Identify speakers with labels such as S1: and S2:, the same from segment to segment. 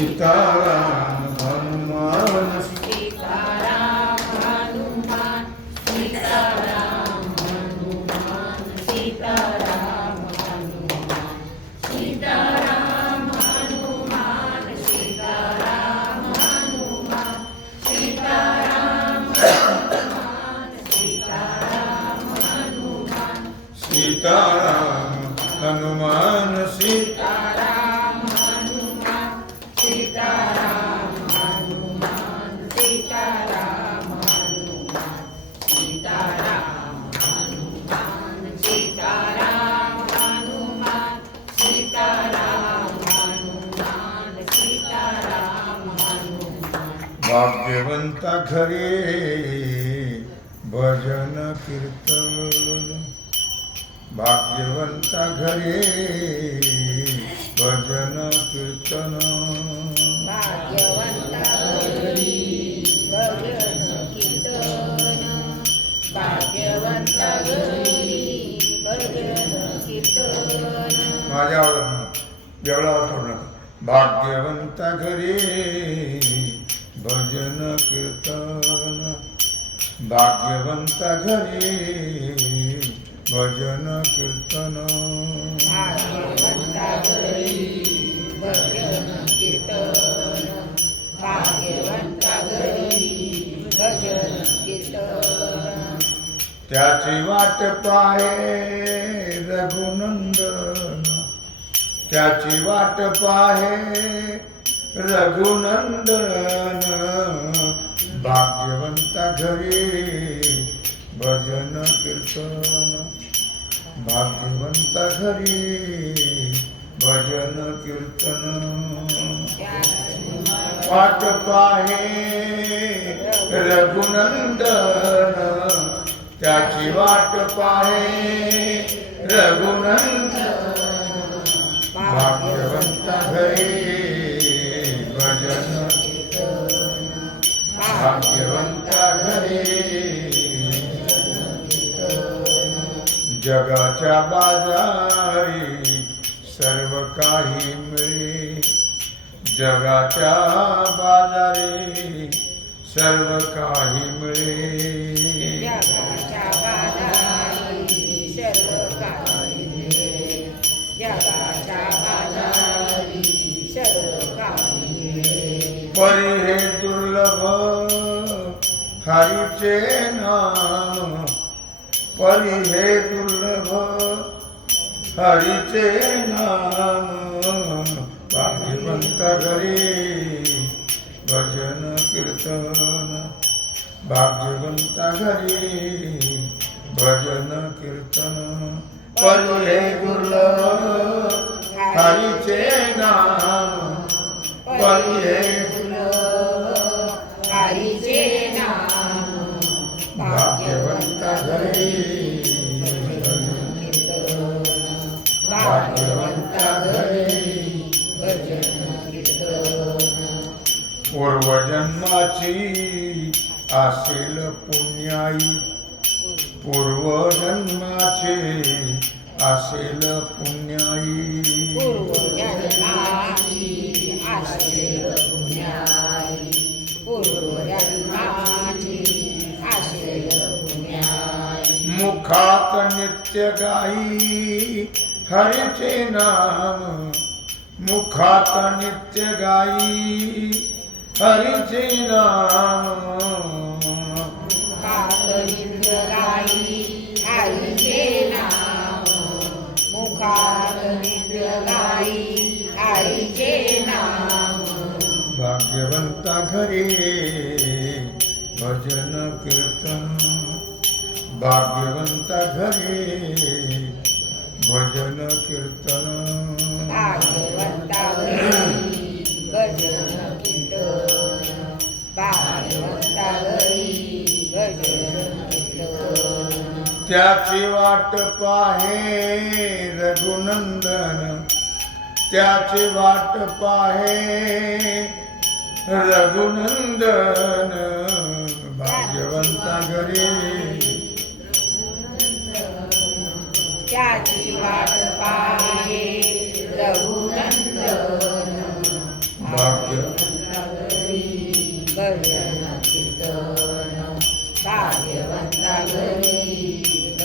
S1: सीताराम हनुमान
S2: सीताराम हनुमान सीताराम हनुमान सीताराम हनुमान सीताराम हनुमान सीताराम हनुमान सीताराम हनुमान सीताराम हनुमान
S1: सीताराम हनुमान सीता
S2: सीताराम
S1: भाग्यवंता घरे भजन कीर्तन. भाग्यवंता घरे भजन कीर्तन. माझ्या आवडा म्हणा जेवढा आठवला भाग्यवंता घरी भजन कीर्तन
S2: भाग्यवंता घरी भजन कीर्तन।
S1: त्याची वाट पाहे रघुनंदन त्याची वाट पाहे रघुनंदन। भाग्यवंता घरी भजन कीर्तन. भाग्यवंता घरी भजन कीर्तन. वाट पाहे रघुनंदन. त्याची वाट पाहे रघुनंदन. भाग्यवंता घरी भाग्यवंता घरे जगाच्या बाजारी सर्व काही मिळे जगाच्या बाजारी सर्व काही मिळे परी हे दुर्लभ हरीचे नाम भाग्यवंत घरी भजन कीर्तन भाग्यवंत घरी भजन कीर्तन परी हे दुर्लभ पूर्वजन्माची असेल पुण्याई. पूर्वजन्माचे असेल पुण्याई. मुखात नित्य गाई हरीचे नाम. मुखात नित्य गाई हरीचे नाम
S2: मुखात हरीचे नाम मुखात गाई हरीचे नाम
S1: भाग्यवंता घरे भजन कीर्तन. भाग्यवंता घरे भजन कीर्तन. त्याची वाट पाहे रघुनंदन त्याची वाट पाहे रघुनंदन भाग्यवंता घरी.
S2: त्याची वाट पाहे रघुनंदन
S1: भाग्य.
S2: भाग्यवंता घरी.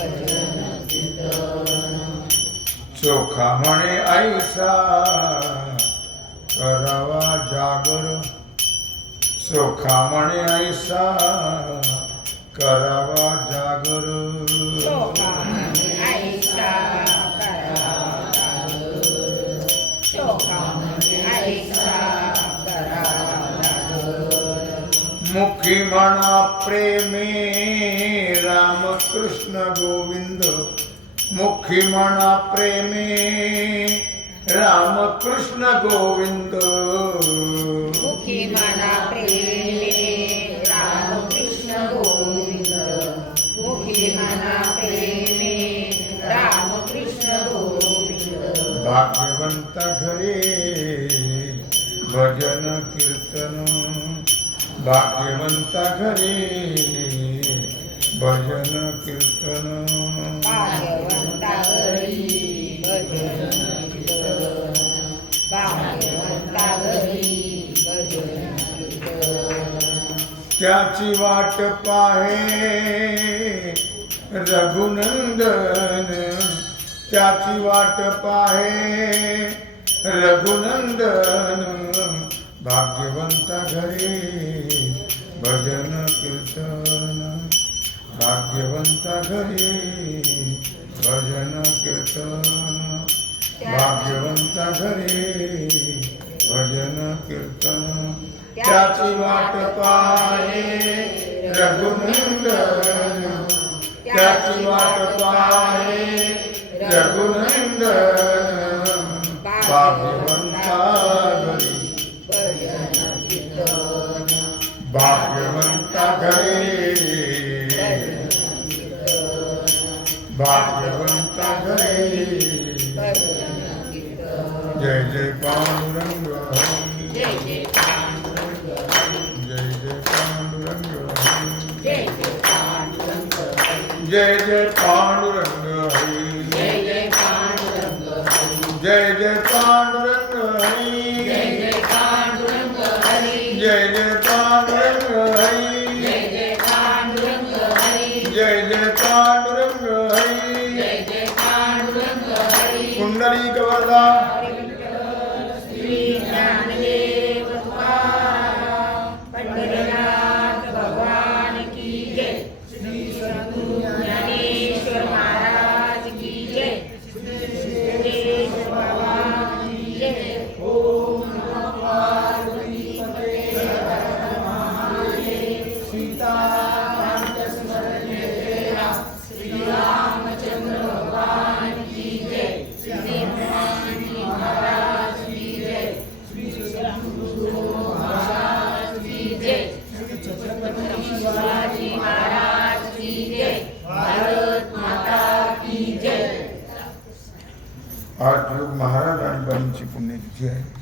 S2: भजन कीर्तन
S1: चोखा म्हणे ऐसा करावा जागर चोखा म्हणे ऐसा मुखी म्हणा प्रेमे रामकृष्ण गोविंद। मुखी म्हणा प्रेमे रामकृष्ण गोविंद।
S2: मुखी मना प्रेमे रामकृष्ण गोविंद। मुखी मना प्रेमे रामकृष्ण गोविंद।
S1: भाग्यवंत घरे भजन कीर्तन। भाग्यवंत घरे भजन कीर्तन. त्याची वाट पाहे रघुनंदन. त्याची वाट पाहे रघुनंदन. भाग्यवंत घरी भजन कीर्तन भाग्यवंत घरी भजन कीर्तन भाग्यवंत घरी भजन कीर्तन त्याची वाट पाहे रघुनंदन। त्याची वाट पाहे रघुनंदन। भाग्यवंता घरी
S2: भजन कीर्तन
S1: जय जय पांडुरंग हरी.
S2: जय जय पांडुरंग हरी.
S1: जय जय पांडुरंग हरी.
S2: जय जय पांडुरंग हरी.
S1: जय जय पांडुरंग हरी
S2: जय जय पांडुरंग हरी.
S1: जय जय पांडुरंग पुंडरीकवरदा